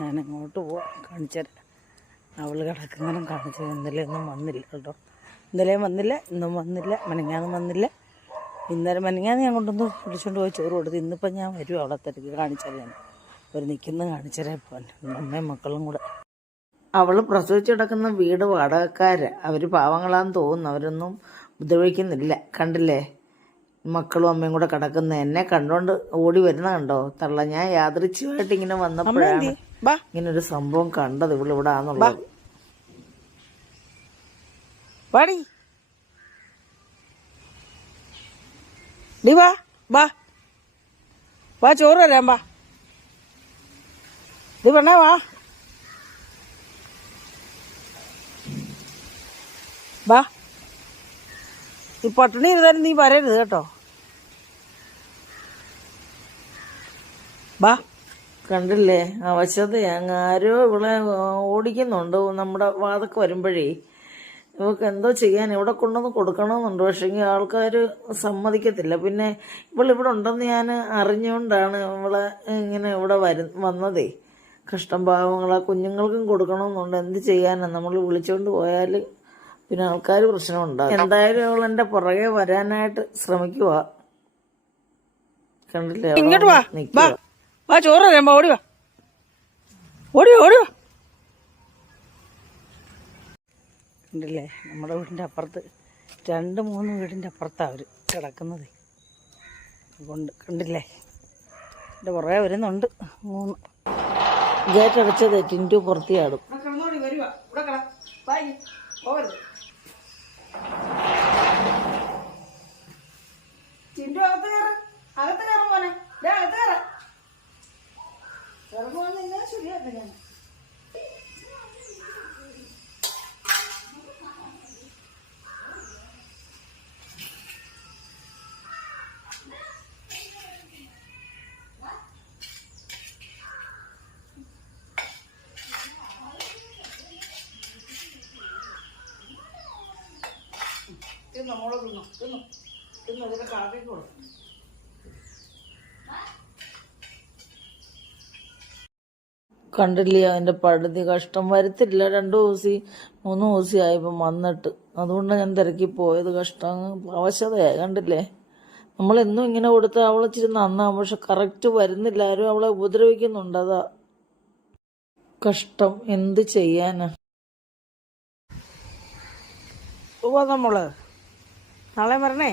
ഞാനങ്ങോട്ട് പോവാം, കാണിച്ചുതരാം. അവൾ കിടക്കുന്നതും കാണിച്ചു. ഇന്നലെ ഒന്നും വന്നില്ല കേട്ടോ. ഇന്നലെയും വന്നില്ല, ഇന്നും വന്നില്ല, മെനങ്ങാനും വന്നില്ല. ഇന്നലെ മെനങ്ങാന്ന് ഞാൻ കൊണ്ടൊന്ന് പിടിച്ചുകൊണ്ട് പോയി ചോറ് കൊടുത്ത്. ഇന്നിപ്പം ഞാൻ വരും അവളെ തിരക്ക് കാണിച്ചുതരാൻ. അവർ നിൽക്കുന്ന കാണിച്ചുതരാം. ഇപ്പം അമ്മയും മക്കളും കൂടെ. അവൾ പ്രസവിച്ച് കിടക്കുന്ന വീട് വാടകക്കാര്. അവർ പാവങ്ങളാന്ന് തോന്നുന്നു. അവരൊന്നും ഉപദ്രവിക്കുന്നില്ല. കണ്ടില്ലേ, മക്കളും അമ്മയും കൂടെ കിടക്കുന്ന. എന്നെ കണ്ടോണ്ട് ഓടി വരുന്ന കണ്ടോ തള്ള. ഞാൻ യാദൃച്ഛികമായിട്ട് ഇങ്ങനെ വന്നപ്പോഴാണ് ഇങ്ങനൊരു സംഭവം കണ്ടത്. ഇവിടെ ആന്നുള്ളത്. വാടി വാ വാ വാ, ചോറ് തരാം. വാ ഇത് പെണ്ണേ, വാ വാ. ഈ പട്ടിണി ഇരുന്നാലും നീ വരരുത് കേട്ടോ. വാ. കണ്ടില്ലേ അവശത. ആരോ ഇവിടെ ഓടിക്കുന്നുണ്ട്. നമ്മുടെ വാതൊക്കെ വരുമ്പോഴേ ഇവൾക്ക് എന്തോ ചെയ്യാൻ ഇവിടെ കൊണ്ടുവന്ന് കൊടുക്കണമെന്നുണ്ട്. പക്ഷേങ്കിൽ ആൾക്കാർ സമ്മതിക്കത്തില്ല. പിന്നെ ഇവളിവിടെ ഉണ്ടെന്ന് ഞാൻ അറിഞ്ഞുകൊണ്ടാണ് ഇവളെ ഇങ്ങനെ ഇവിടെ വന്നതേ. കഷ്ടം പാവങ്ങളാ കുഞ്ഞുങ്ങൾക്കും കൊടുക്കണമെന്നുണ്ട്. എന്ത് ചെയ്യാനാണ്, നമ്മൾ വിളിച്ചുകൊണ്ട് പോയാൽ പിന്നെ ആൾക്കാർ പ്രശ്നമുണ്ടാകും. എന്തായാലും അവൾ എൻ്റെ പുറകെ വരാനായിട്ട് ശ്രമിക്കുക. കണ്ടില്ലേ, ഇങ്ങോട്ട് വാ വാ, ചോറ് തരാം. ഓടി വാ, ഓടി ഓടി വാ. കണ്ടില്ലേ, നമ്മുടെ വീടിൻ്റെ അപ്പുറത്ത് 2-3 വീടിൻ്റെ അപ്പുറത്താണ് അവർ കിടക്കുന്നത്. അതുകൊണ്ട് കണ്ടില്ലേ, എൻ്റെ പുറകെ വരുന്നുണ്ട്. 3 ഗേറ്റ് അടച്ചത് ടിൻറ്റു പുറത്തിയാടും. ചിൻറ്റു അകത്ത് കയറ്, അകത്ത് കയറും മോനെ. അകത്ത് കയറാം. ഇറങ്ങുവാന്ന് ഇങ്ങനെ ശരിയാക്കാം ഞാൻ. നമ്മളെ ഇതിന്റെ കാട്ടിക്ക് കൊടുക്കും. കണ്ടില്ലേ, അതിൻ്റെ പഴുതി. കഷ്ടം വരത്തില്ല. 2 ദിവസം 3 ദിവസം ആയപ്പം വന്നിട്ട്. അതുകൊണ്ടാണ് ഞാൻ തിരക്കി പോയത്. കഷ്ടം അവശതയായി. കണ്ടില്ലേ, നമ്മളെന്നും ഇങ്ങനെ കൊടുത്ത് അവളിച്ചിരി നന്നാവും. പക്ഷെ കറക്റ്റ് വരുന്നില്ല. ആരും അവളെ ഉപദ്രവിക്കുന്നുണ്ട്. അതാ കഷ്ടം. എന്ത് ചെയ്യാനാ. പോവാ നമ്മള് നാളെ വരണേ.